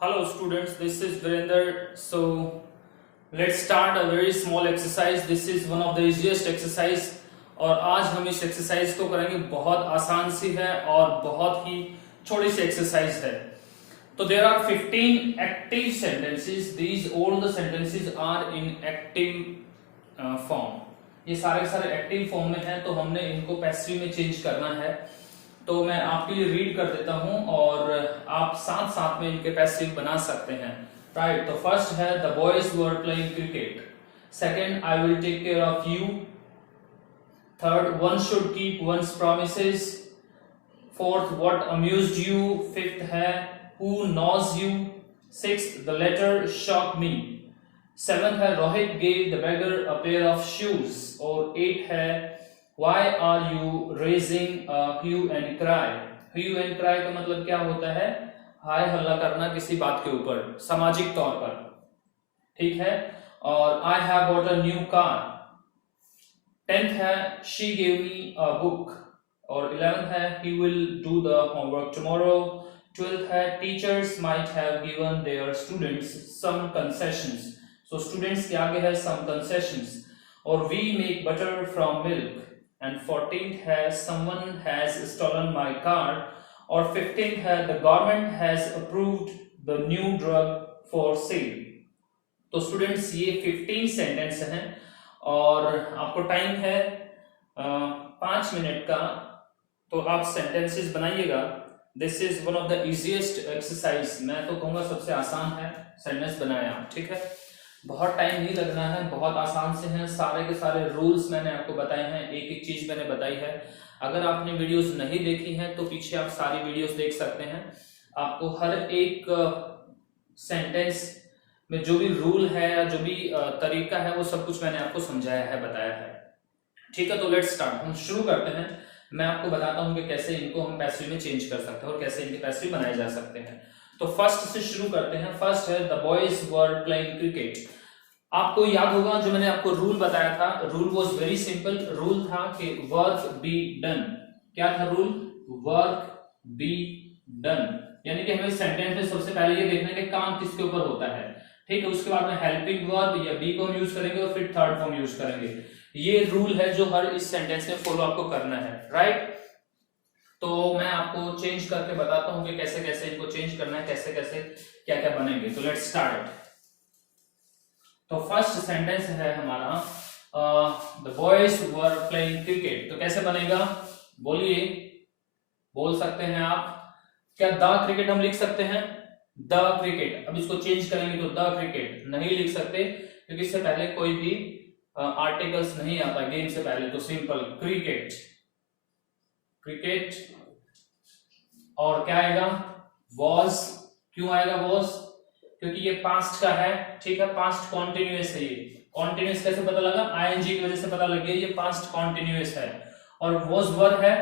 Hello students, this is Virender. So let's start a very small exercise. This is one of the easiest exercise और आज हम इस exercise को करेंगे। बहुत आसान सी है और बहुत ही छोटी सी एक्सरसाइज है। तो there are 15 active sentences. These all the sentences are in active form. ये सारे के सारे एक्टिव फॉर्म में हैं, तो हमने इनको पैसिव में चेंज करना है। तो मैं आपके लिए रीड कर देता हूं और आप साथ साथ में इनके पैसिव बना सकते हैं। राइट, तो फर्स्ट है the boys were playing cricket. Second, I will take care of you. Third, one should keep one's promises. Fourth, what amused you. Fifth है who knows you. Sixth, the letter shock me. Seventh है Rohit gave the beggar a pair of shoes. और eight है Why are you raising a hue and cry? Hue and cry का मतलब क्या होता है? हाय हल्ला करना किसी बात के ऊपर, सामाजिक तौर पर, ठीक है। और I have bought a new car. 10th है she gave me a book. और 11th है he will do the homework tomorrow. 12th है teachers might have given their students some concessions. So students के आगे है some concessions. और we make butter from milk. And 14th है someone has stolen my car. और 15th है the government has approved the new drug for sale. तो students ये 15 sentence हैं और आपको टाइम है 5 मिनट का। तो आप सेंटेंसेस बनाइएगा। This is one of the easiest exercise, मैं तो कहूँगा सबसे आसान है सेंटेंस बनाया, ठीक है। बहुत टाइम नहीं लगना है, बहुत आसान से हैं। सारे के सारे रूल्स मैंने आपको बताए हैं, एक एक चीज मैंने बताई है। अगर आपने वीडियोस नहीं देखी हैं तो पीछे आप सारी वीडियोस देख सकते हैं। आपको हर एक सेंटेंस में जो भी रूल है या जो भी तरीका है वो सब कुछ मैंने आपको समझाया है, बताया है, ठीक है। तो लेट्स स्टार्ट, हम शुरू करते हैं। मैं आपको बताता हूँ कि कैसे इनको हम पैसिव में चेंज कर सकते हैं और कैसे इनके पैसिव बनाए जा सकते हैं। तो फर्स्ट से शुरू करते हैं। फर्स्ट है the boys were playing cricket. आपको याद होगा जो मैंने आपको रूल बताया था, rule was very simple. Rule था कि वर्क बी डन। क्या था रूल? वर्क बी डन, यानी कि हमें सेंटेंस में सबसे पहले ये देखना है कि काम किसके ऊपर होता है, ठीक है। उसके बाद में हेल्पिंग वर्ब या बी को हम यूज करेंगे और फिर थर्ड फॉर्म यूज करेंगे। ये रूल है जो हर इस सेंटेंस में फॉलो आपको करना है, राइट। तो मैं आपको चेंज करके बताता हूं कि कैसे कैसे इनको चेंज करना है, कैसे कैसे क्या क्या बनेंगे। तो लेट्स स्टार्ट। तो फर्स्ट सेंटेंस है हमारा the boys were playing cricket. तो कैसे बनेगा? बोलिए, बोल सकते हैं आप। क्या द क्रिकेट हम लिख सकते हैं? The cricket. अब इसको चेंज करेंगे तो द क्रिकेट नहीं लिख सकते क्योंकि इससे पहले कोई भी आर्टिकल्स नहीं आता गेम से पहले। तो सिंपल क्रिकेट, क्रिकेट। और क्या आएगा? वॉज। क्यों आएगा वॉज? क्योंकि ये पास्ट का है, ठीक है। पास्ट कॉन्टिन्यूअस है। ये कॉन्टिन्यूअस कैसे पता लगा? आईएनजी की वजह से पता लग गया, ये पास्ट कॉन्टिन्यूअस है। और वॉज वर्ब है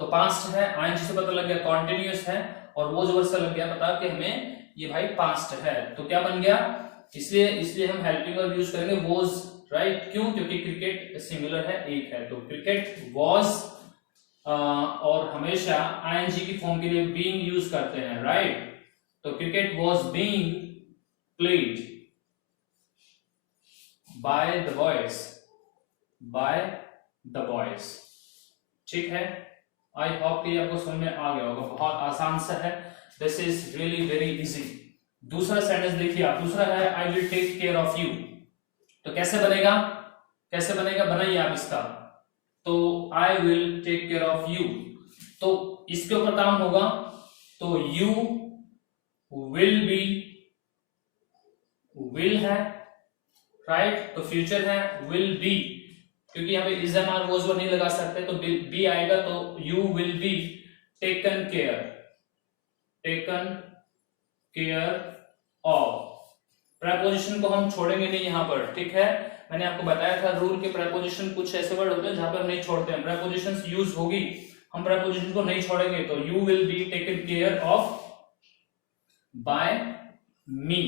तो पास्ट है, आईएनजी से पता लग गया कॉन्टिन्यूअस है, और वॉज वर्ब से लग गया पता कि हमें ये भाई पास्ट है। तो क्या बन गया? इसलिए हम हेल्पिंग वर्ब यूज करेंगे वॉज, राइट। क्यों? क्योंकि क्रिकेट सिंगुलर है, एक है। तो क्रिकेट वॉज, और हमेशा आईएनजी की फॉर्म के लिए बीइंग यूज करते हैं, राइट। तो cricket was being played by the boys, by the boys, ठीक है। आई होप कि आपको समझ में आ गया होगा, बहुत आसान सा है। This is really very easy. दूसरा सेंटेंस देखिए आप। दूसरा है I will take care of you. तो कैसे बनेगा? कैसे बनेगा? बनाइए आप इसका। तो I will take care of you, तो इसके ऊपर काम होगा। तो यू विल बी, विल है, राइट। तो फ्यूचर है विल बी, क्योंकि यहाँ पे इज एम आर वॉज नहीं लगा सकते तो बी आएगा। तो you will be taken care, taken care of. Preposition को हम छोड़ेंगे नहीं यहाँ पर, ठीक है। मैंने आपको बताया था रूल के प्रेपोजिशन कुछ ऐसे वर्ड होते हैं जहां पर हम नहीं छोड़ते हैं। प्रेपोजिशंस यूज होगी, हम प्रेपोजिशन को नहीं छोड़ेंगे। तो you will be taken care of by me,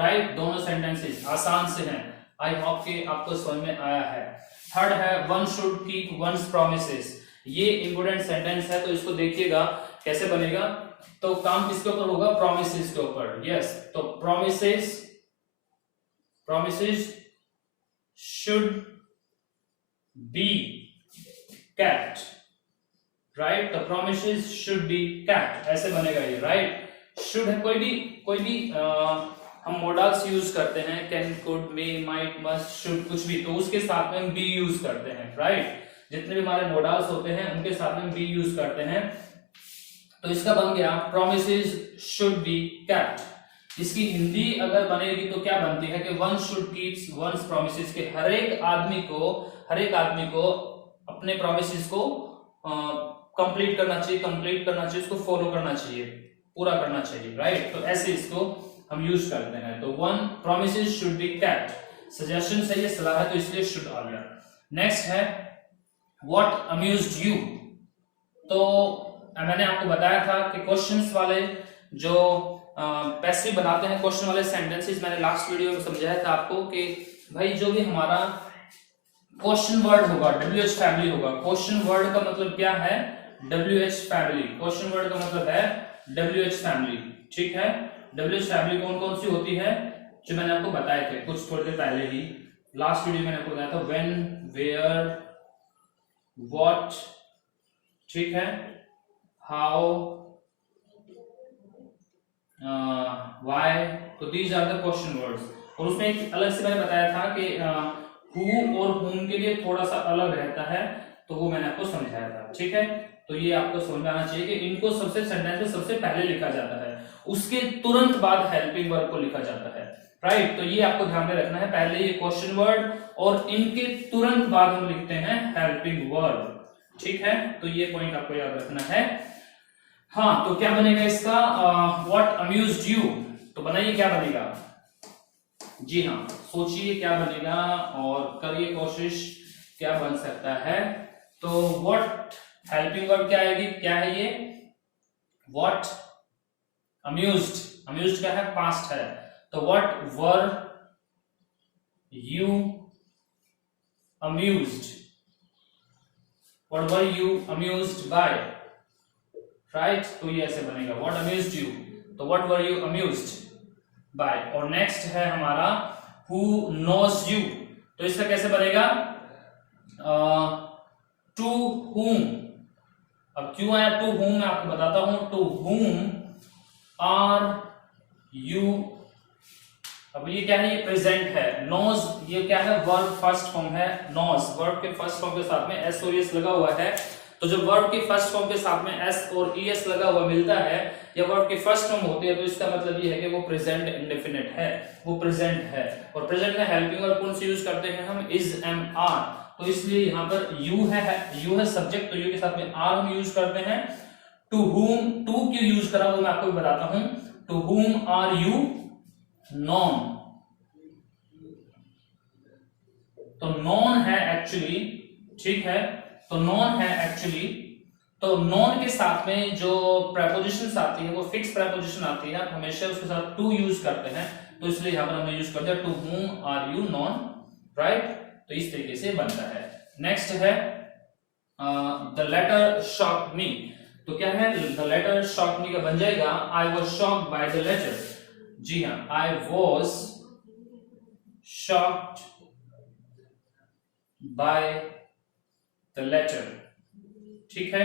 right. दोनों सेंटेंसेस आसान से हैं। आई होप कि आपको समझ में आया है। थर्ड है one should keep one's promises. ये इंपोर्टेंट सेंटेंस है, तो इसको देखिएगा कैसे बनेगा। तो काम किसके ऊपर होगा? प्रोमिसेस के ऊपर। यस, तो promises should be kept, right? तो promises should be kept, ऐसे बनेगा ये, राइट? शुड है, कोई भी हम मोडल्स यूज करते हैं, can, could, may, might, must, should, कुछ भी, तो उसके साथ में हम बी यूज करते हैं, राइट? जितने भी हमारे मोडल्स होते हैं उनके साथ में बी यूज करते हैं। तो इसका बन गया promises should be kept। इसकी हिंदी अगर बनेगी तो क्या बनती है कि one should keeps one's promises, के हर एक आदमी को अपने प्रोमिसेस को कंप्लीट करना चाहिए, उसको फॉलो करना चाहिए, पूरा करना चाहिए, राइट? तो ऐसे इसको हम यूज करते हैं। तो one promises should be kept, suggestion सही है, सलाह है, तो इसलिए शुड आ गया। नेक्स्ट है व्हाट अम्यूज्ड यू। तो मैंने आपको बताया था कि क्वेश्चंस वाले जो पैसिव बनाते हैं, क्वेश्चन वाले सेंटेंसेस, मैंने लास्ट वीडियो में समझाया था आपको कि भाई जो भी हमारा क्वेश्चन वर्ड होगा WH फैमिली होगा। क्वेश्चन वर्ड का मतलब क्या है? WH family. क्वेश्चन वर्ड का मतलब है WH फैमिली, ठीक है? WH फैमिली कौन कौन सी होती है जो मैंने आपको बताए थे कुछ थोड़ी देर पहले ही, लास्ट वीडियो मैंने आपको बताया था, व्हेन, वेयर, व्हाट, ठीक है, हाउ, व्हाई। तो these are the question words. और उसमें एक अलग से मैंने बताया था कि हु और हुम के लिए थोड़ा सा अलग रहता है, तो वो मैंने आपको समझाया था, ठीक है? तो ये आपको समझ में आना चाहिए कि इनको सबसे सेंटेंस में सबसे पहले लिखा जाता है, उसके तुरंत बाद हेल्पिंग वर्ब को लिखा जाता है, राइट? तो ये आपको ध्यान में रखना है, पहले ये क्वेश्चन वर्ड और इनके तुरंत बाद हम लिखते हैं हेल्पिंग वर्ब, ठीक है? तो ये पॉइंट आपको याद रखना है। हाँ, तो क्या बनेगा इसका? What amused you. तो बनाइए, क्या बनेगा? जी हाँ, सोचिए क्या बनेगा और करिए कोशिश, क्या बन सकता है। तो व्हाट हेल्पिंग वर्ब क्या आएगी? क्या है ये? व्हाट अम्यूज्ड क्या है? पास्ट है। तो what were you amused, what were you amused by, right? तो ये ऐसे बनेगा, व्हाट अम्यूज्ड यू, तो what were you amused by. और नेक्स्ट है हमारा हु नोज यू। तो इसका कैसे बनेगा? To whom। अब क्यों आया टू whom मैं आपको बताता हूं। To whom are you. अब ये क्या है? ये प्रेजेंट है। नोज ये क्या है? वर्ब फर्स्ट फॉर्म है। नोज वर्ब के फर्स्ट फॉर्म के साथ में एस और एस लगा हुआ है। तो जब वर्ब के फर्स्ट फॉर्म के साथ में एस और ईएस लगा हुआ मिलता है या वर्ब की फर्स्ट फॉर्म होती है, तो इसका मतलब ये है कि वो प्रेजेंट इंडेफिनिट है, वो प्रेजेंट है। और प्रेजेंट में हेल्पिंग वर्ब कौन सी यूज करते हैं हम? Is, am, are. तो इसलिए यहाँ पर यू है सब्जेक्ट, तो यू के साथ में आर हम यूज करते हैं। टू whom, टू क्यों यूज करा वो मैं आपको बताता हूं। To whom are you known. तो नॉन है एक्चुअली, ठीक है? तो नॉन है एक्चुअली। तो नॉन के साथ में जो प्रेपोजिशंस आती है वो फिक्स प्रेपोजिशन आती है, हमेशा उसके साथ टू यूज करते हैं, तो इसलिए यहां पर हमने यूज कर दिया to whom are you known, right? तो इस तरीके से बनता है। नेक्स्ट है द लेटर शॉक्ड मी। तो क्या है? द लेटर शॉक्ड मी का बन जाएगा I was shocked by the letter. जी हाँ, I was shocked by the letter, ठीक है?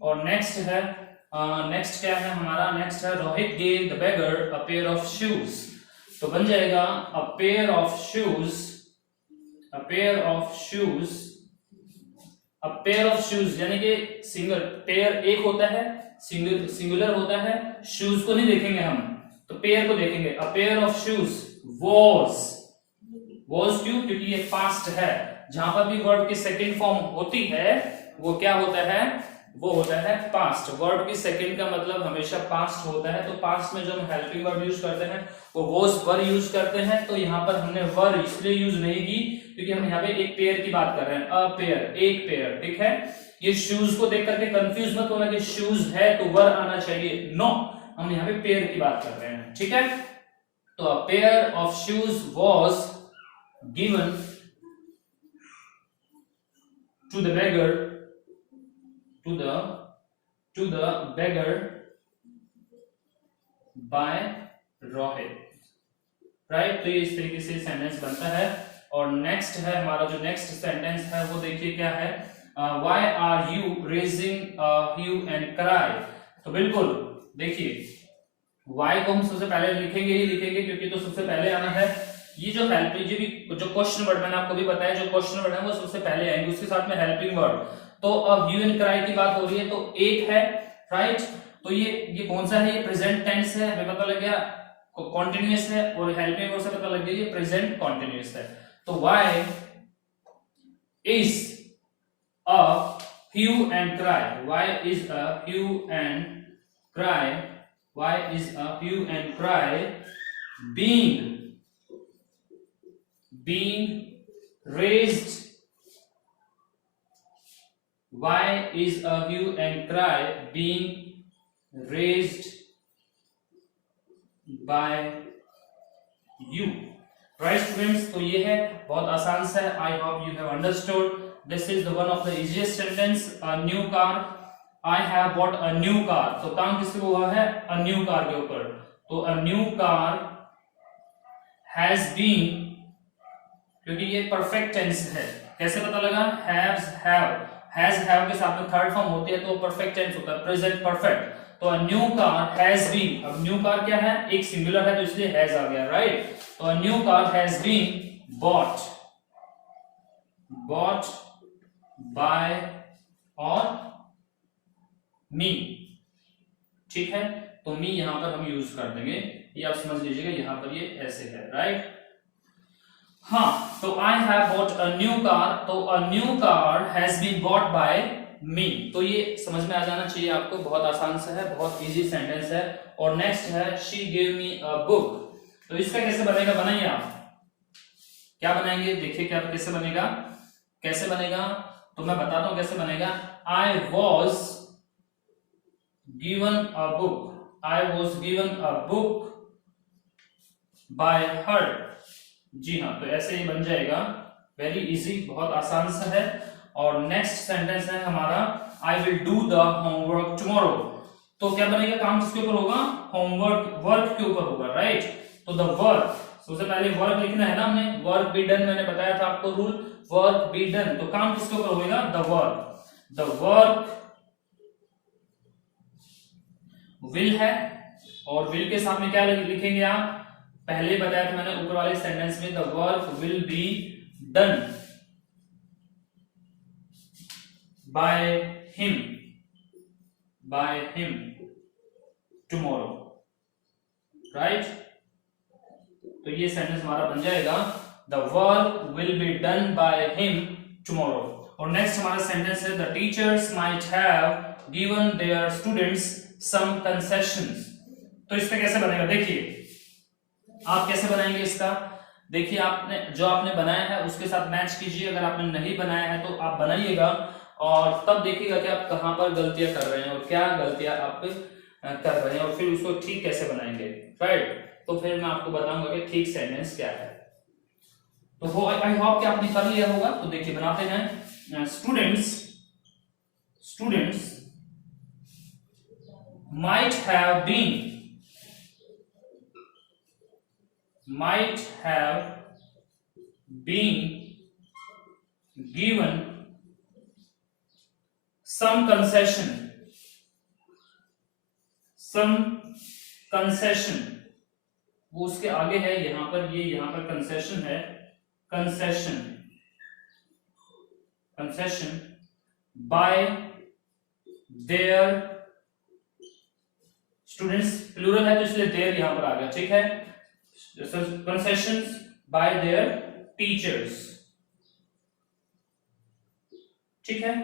और नेक्स्ट है नेक्स्ट क्या है हमारा? नेक्स्ट है Rohit gave the beggar a pair of shoes. तो बन जाएगा अ pair of shoes, a pair of shoes, a pair of shoes यानी कि सिंगल, पेयर एक होता है, सिंगुलर होता है, शूज को नहीं देखेंगे हम, तो पेयर को देखेंगे। अ पेयर ऑफ शूज वॉज क्यों? क्योंकि ये पास्ट है। जहां पर भी वर्ब की सेकंड फॉर्म होती है वो क्या होता है? वो होता है पास्ट। वर्ब की सेकंड का मतलब हमेशा पास्ट होता है। तो पास्ट में जो हम हेल्पिंग वर्ब यूज करते हैं वो वॉज वर यूज करते हैं। तो यहाँ पर हमने वर इसलिए यूज नहीं की क्योंकि हम यहाँ पे एक पेयर की बात कर रहे हैं, अ पेयर, एक पेयर, ठीक है? ये शूज को देख करके कंफ्यूज मत होना कि शूज है तो वर आना चाहिए, नो, हम यहाँ पे पेयर की बात कर रहे हैं, ठीक है? तो a pair of shoes was given to the beggar by Rohit, right. तो ये इस तरीके से सेंटेंस बनता है। और नेक्स्ट है हमारा जो नेक्स्ट सेंटेंस है वो देखिए क्या है, why are you raising hue and cry. तो बिल्कुल देखिए वाई को हम सबसे पहले लिखेंगे ही लिखेंगे, क्योंकि तो सबसे पहले आना है। ये जो हेल्पिंग जो क्वेश्चन वर्ड मैंने आपको भी बताया, जो क्वेश्चन वर्ड है वो सबसे पहले आएंगे, उसके साथ में हेल्पिंग वर्ड। तो अब ह्यू एंड क्राई की बात हो रही है, तो एक है, राइट। तो ये कौन सा है, ये प्रेजेंट टेंस है, हमें पता लग गया कॉन्टिन्यूअस है, और हेल्पिंग वर्ड से पता लग गया ये प्रेजेंट कॉन्टिन्यूअस है। तो why is a hue and cry, why is a hue and cry, why is a hue and cry being raised, why is a hue and cry being raised by you, right students। तो ये है बहुत आसान सा है, I hope you have understood। This is the one of the easiest sentence। A new car, I have bought a new car। तो काम किसके हुआ है, a new car के ऊपर। तो a new car has been, क्योंकि ये परफेक्ट टेंस है, कैसे पता लगा, has have के साथ में थर्ड फॉर्म होती है तो परफेक्ट टेंस होता है, प्रेजेंट परफेक्ट। तो a new car has been, अब न्यू कार क्या है, एक सिंगुलर है तो इसलिए has आ गया, राइट। तो a new car has been bought by और मी, ठीक है। तो मी यहां पर हम यूज कर देंगे, ये आप समझ लीजिएगा, यहां पर ये ऐसे है, राइट। हाँ, तो I have bought a new car, तो a new car has been bought by me. तो ये समझ में आ जाना चाहिए आपको, बहुत आसान सा है, बहुत इजी सेंटेंस है। और नेक्स्ट है she give me a book. तो इसका कैसे बनेगा, बनाइए आप, क्या बनाएंगे, देखिए क्या कैसे बनेगा, कैसे बनेगा, तो मैं बताता हूं कैसे बनेगा। I was given a book, I was given a book by her। जी हाँ, तो ऐसे ही बन जाएगा, वेरी इजी, बहुत आसान सा है। और नेक्स्ट सेंटेंस है हमारा I will do the homework tomorrow। तो क्या बनेगा, काम किसके ऊपर होगा, होमवर्क, वर्क के ऊपर होगा, राइट। तो द वर्क, सबसे पहले वर्क लिखना है ना हमने, वर्क बी डन, मैंने बताया था आपको रूल, वर्क बी डन। तो काम किसके ऊपर होगा, द वर्क विल है, और विल के साथ में क्या लिखेंगे आप, पहले बताया था मैंने ऊपर वाले सेंटेंस में, the work will be done by him tomorrow, right. तो ये सेंटेंस हमारा बन जाएगा, the work will be done by him tomorrow. और नेक्स्ट हमारा सेंटेंस है the teachers might have given their students some concessions। तो इसका कैसे बनेगा, देखिए आप कैसे बनाएंगे इसका, देखिए आपने जो आपने बनाया है उसके साथ मैच कीजिए, अगर आपने नहीं बनाया है तो आप बनाइएगा, और तब देखिएगा कि आप कहां पर गलतियां कर रहे हैं और क्या गलतियां आप कर रहे हैं, और फिर उसको ठीक कैसे बनाएंगे, राइट। तो फिर मैं आपको बताऊंगा कि ठीक सेंटेंस क्या है। तो आई होप कि आपने कर लिया होगा। तो देखिए बनाते हैं, students might have been given some concession, वो उसके आगे है, यहां पर ये यहां पर कंसेशन है, concession by their students, plural है तो इसलिए देयर यहां पर आ गया, ठीक है। कंसेशंस बाय देयर टीचर्स, ठीक है।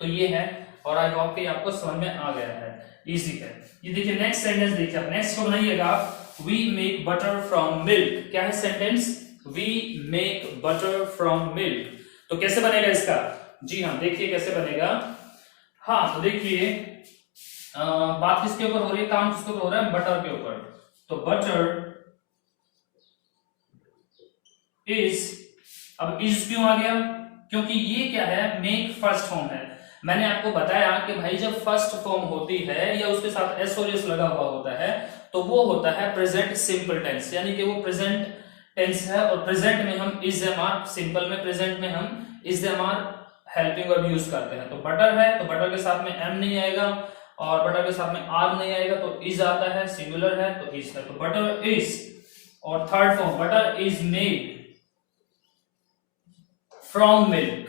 तो ये है, और आई होप कि आपको समझ में आ गया है, इजी है। ये देखिए नेक्स्ट सेंटेंस देखिए आप, नेक्स्ट को बनाइएगा, we make butter from milk. क्या है sentence, we make butter from milk. तो कैसे बनेगा इसका, जी हाँ देखिए कैसे बनेगा। हाँ तो देखिए बात किसके ऊपर हो रही है, काम किसके ऊपर हो रहा है, बटर के ऊपर। तो बटर इज, अब इज क्यों आ गया, क्योंकि ये क्या है, मेक फर्स्ट फॉर्म है। मैंने आपको बताया कि भाई जब फर्स्ट फॉर्म होती है या उसके साथ एस और एस लगा हुआ होता है तो वो होता है प्रेजेंट सिंपल टेंस, यानी कि वो प्रेजेंट टेंस है। और प्रेजेंट में हम इज एम आर, सिंपल में प्रेजेंट में हम is am are helping verb use करते हैं। तो बटर है तो बटर के साथ में एम नहीं आएगा और बटर के साथ में आर नहीं आएगा तो इज आता है, सिंगुलर है तो इज है। तो बटर इज, और third form butter is made from milk.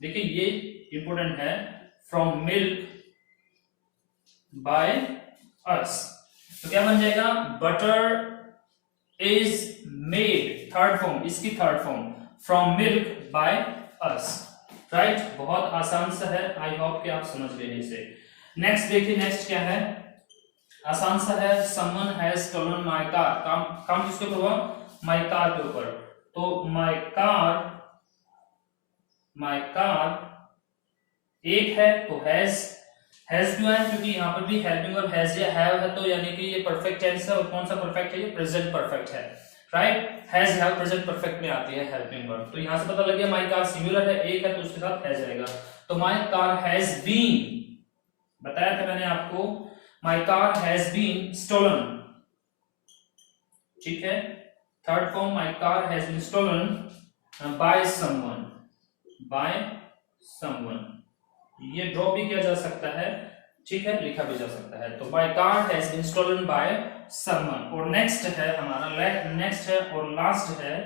देखिए ये इंपोर्टेंट है, फ्रॉम मिल्क बाय अस। तो क्या बन जाएगा, butter is made, third form, इसकी third form from milk by us. Right, बहुत आसान सा है, आई होप कि आप समझ गए इसे। नेक्स्ट देखिए, नेक्स्ट क्या है, आसान सा है, someone has stolen my car. काम किसके ऊपर हुआ, माय कार के ऊपर। तो माय कार एक है तो हैज क्यों है, क्योंकि यहाँ पर भी हेल्पिंग वर्ब हैज या हैव है, तो यानी कि ये परफेक्ट टेंस है। और कौन सा परफेक्ट है, ये प्रेजेंट परफेक्ट है। Right, has have present perfect में आती है हेल्पिंग वर्ब। तो यहां से पता लग गया माय कार सिंगुलर है, एक है तो उसके साथ हैज आएगा। तो माय कार हैज बीन, बताया था मैंने आपको, my car has been stolen. ठीक है, third form my car has been stolen by someone, ये ड्रॉप भी किया जा सकता है, ठीक है, लिखा भी जा सकता है। तो my car has been stolen by someone. और नेक्स्ट है हमारा, नेक्स्ट है और लास्ट है,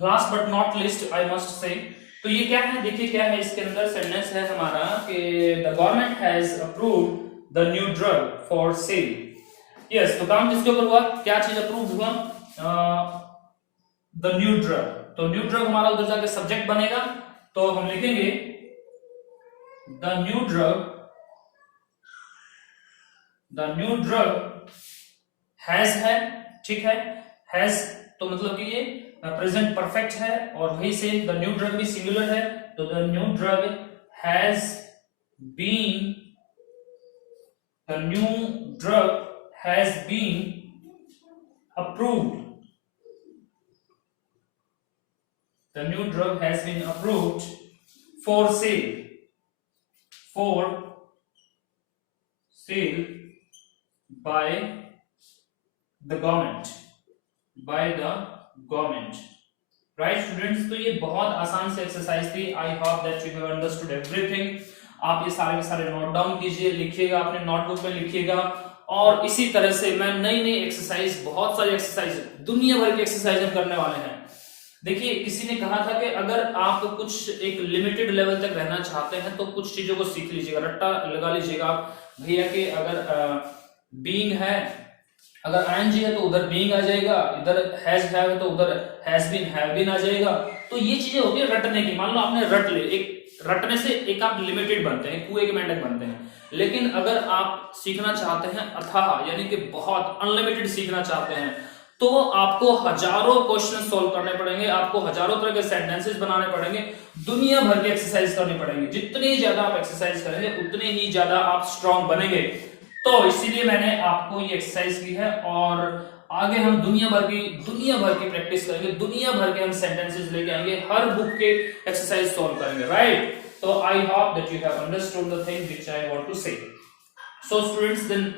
last but not least I must say. तो ये क्या है, देखिए क्या है, इसके अंदर सेंटेंस है हमारा कि the government has approved the new drug for sale. Yes, तो काम किसके ऊपर हुआ, क्या चीज अप्रूव हुआ, द न्यू ड्रग। तो न्यू ड्रग हमारा उधर जाके सब्जेक्ट बनेगा, तो हम लिखेंगे द न्यू ड्रग हैज है, ठीक है, हैज तो मतलब कि ये प्रेजेंट परफेक्ट है, और वही से द न्यू ड्रग भी सिंगुलर है। तो the new drug has been, the new drug has been approved, the new drug has been approved for sale by the government, right students। तो ये बहुत आसान से एक्सरसाइज थी, आई hope that you have understood everything. आप ये सारे के सारे नोट डाउन कीजिए, लिखिएगा, अपने नोटबुक में लिखिएगा। और इसी तरह से मैं नई नई एक्सरसाइज, बहुत सारी एक्सरसाइज, दुनिया भर की एक्सरसाइज हम करने वाले हैं। देखिए, किसी ने कहा था कि अगर आप कुछ एक लिमिटेड लेवल तक रहना चाहते हैं तो कुछ चीजों को सीख लीजिएगा, रट्टा लगा लीजिएगा भैया कि अगर बीइंग है, अगर आईएनजी है तो उधर बीइंग आ जाएगा, इधर हैज हैव है तो उधर हैज बीन हैव बीन आ जाएगा। तो ये चीजें होती है रटने की। मान लो आपने रट ले, एक रटने से एक आप लिमिटेड बनते हैं, कुएं के मेंढक बनते हैं। लेकिन अगर आप सीखना चाहते हैं अथाह, यानी कि बहुत अनलिमिटेड सीखना चाहते हैं, तो आपको हजारों क्वेश्चन सॉल्व करने पड़ेंगे, आपको हजारों तरह के सेंटेंसेस बनाने पड़ेंगे, दुनिया भर की एक्सरसाइज करनी पड़ेंगे। जितनी ज्यादा आप एक्सरसाइज करेंगे उतने ही ज्यादा आप स्ट्रांग बनेंगे। तो इसीलिए मैंने आपको ये एक्सरसाइज की है, और आगे हम दुनिया भर की प्रैक्टिस करेंगे, दुनिया भर के हम सेंटेंसेस लेके आएंगे, हर बुक के एक्सरसाइज सॉल्व करेंगे। राइट, तो I hope that you have understood the thing which I want to say. So students, then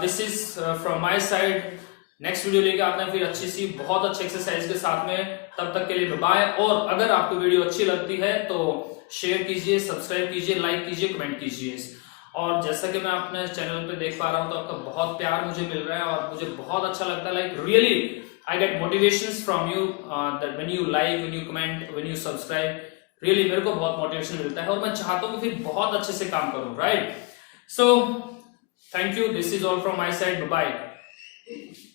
this is from my side. Next video लेके आते हैं फिर अच्छी सी, बहुत अच्छी एक्सरसाइज के साथ में। तब तक के लिए बाय। और अगर आपको वीडियो अच्छी लगती है तो शेयर कीजिए, सब्सक्राइब कीजिए, लाइक कीजिए, कमेंट कीजिए। और जैसा कि मैं अपने चैनल पे देख पा रहा हूं तो आपका बहुत प्यार मुझे मिल रहा है और मुझे बहुत अच्छा लगता है। Like really I get motivations from you, that when you like, when you comment, when you subscribe, really मेरे को बहुत मोटिवेशन मिलता है और मैं चाहता हूं कि फिर बहुत अच्छे से काम करूं। Right, so thank you, this is all from my side, bye bye.